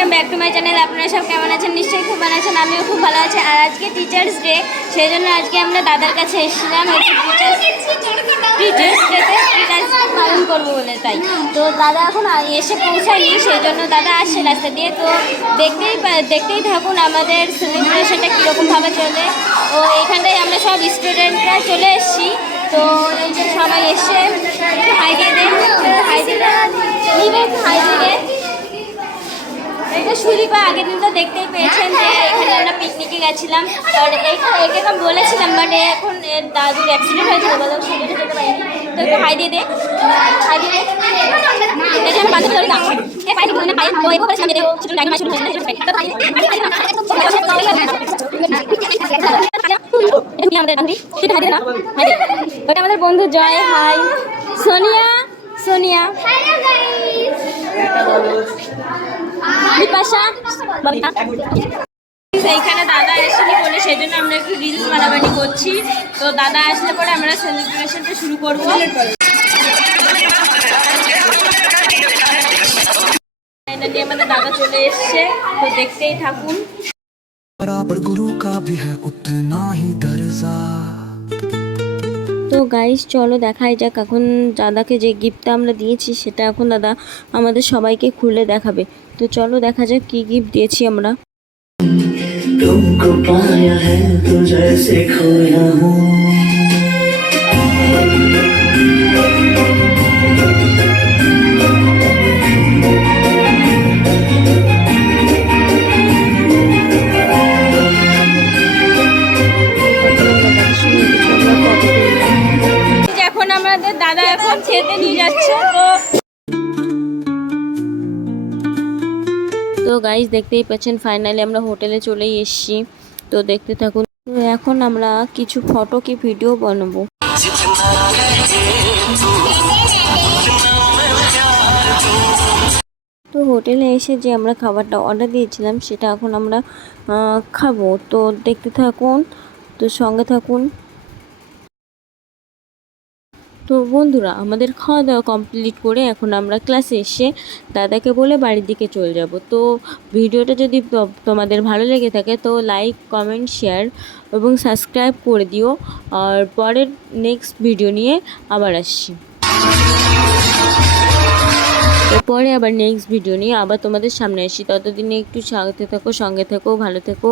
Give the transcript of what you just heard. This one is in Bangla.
Welcome back to my channel. আপনারা সব কেমন আছেন? নিশ্চয়ই খুব ভালো আছেন, আমিও খুব ভালো আছি। আর আজকে টিচার্স ডে, সেই জন্য আজকে আমরা দাদার কাছে এসেছিলাম টিচার্স ডেতে টিচার্স পালন করবো বলে। তাই তো দাদা এখন এসে পৌঁছায়নি, সেই জন্য দাদা আসছে রাস্তা দিয়ে। তো দেখতেই থাকুন আমাদের সেলিব্রেশনটা কীরকমভাবে চলে। ও এখানটায় আমরা সব স্টুডেন্টরা চলে এসেছি। তো এই যে সবাই এসে হাই দিয়ে দেন, হাই দিয়ে হাই দিয়ে এটা সুদীপা। আগের দিন তো দেখতেই পেয়েছেন যে এখানে আমরা পিকনিকে গেছিলাম, আর এখানে বলেছিলাম, বাট এখন দাদুর অ্যাক্সিডেন্ট হয়েছিল বলে সেটা যেতে পারিনি। তো একটু হাই দিয়ে দে, হাই দিয়ে দে। দেখে আমি বান্ধব ধরে দাম এ পাইনি বলে পাই তো এভাবে সামনে দেবো কিছু টাইম শুরু হয়ে যাবে। ওটা আমাদের বন্ধু জয়। হাই সোনিয়া, সোনিয়া বিপাশা, এইখানে দাদা এসেনি বলে সেই জন্য আমরা একটু রিলস বানাবানি করছি। তো দাদা আসলে পরে আমরা সেলিব্রেশনটা শুরু করবো। আমাদের দাদা চলে এসছে, তো দেখতেই থাকুন। তো গাইস চলো দেখাই যাক এখন দাদাকে যে গিফটটা আমরা দিয়েছি সেটা এখন দাদা আমাদের সবাইকে খুলে দেখাবে। তো চলো দেখা যাক কি গিফট দিয়েছি আমরা। तुमको पाया है तो जैसे खोया हूँ। এখন আমাদের দাদা এখন খেতে নিয়ে যাচ্ছে। তো গাইস দেখতেই পাচ্ছেন ফাইনালি আমরা হোটেলে চলেই এসেছি। তো দেখতে থাকুন। তো এখন আমরা কিছু ফটো কি ভিডিও বানাবো। তো হোটেলে এসে যে আমরা খাবারটা অর্ডার দিয়েছিলাম সেটা এখন আমরা খাবো। তো দেখতে থাকুন, তো সঙ্গে থাকুন। তো বন্ধুরা আমাদের খাওয়া দাওয়া কমপ্লিট করে এখন আমরা ক্লাসে এসে দাদাকে বলে বাড়ির দিকে চলে যাব। তো ভিডিওটা যদি তোমাদের ভালো লেগে থাকে তো লাইক, কমেন্ট, শেয়ার এবং সাবস্ক্রাইব করে দিও। আর পরের নেক্সট ভিডিও নিয়ে আবার আসছি। পরে আবার নেক্সট ভিডিও নিয়ে আবার তোমাদের সামনে আসি। ততদিনে একটু সাথে থাকো, সঙ্গে থেকো, ভালো থেকো।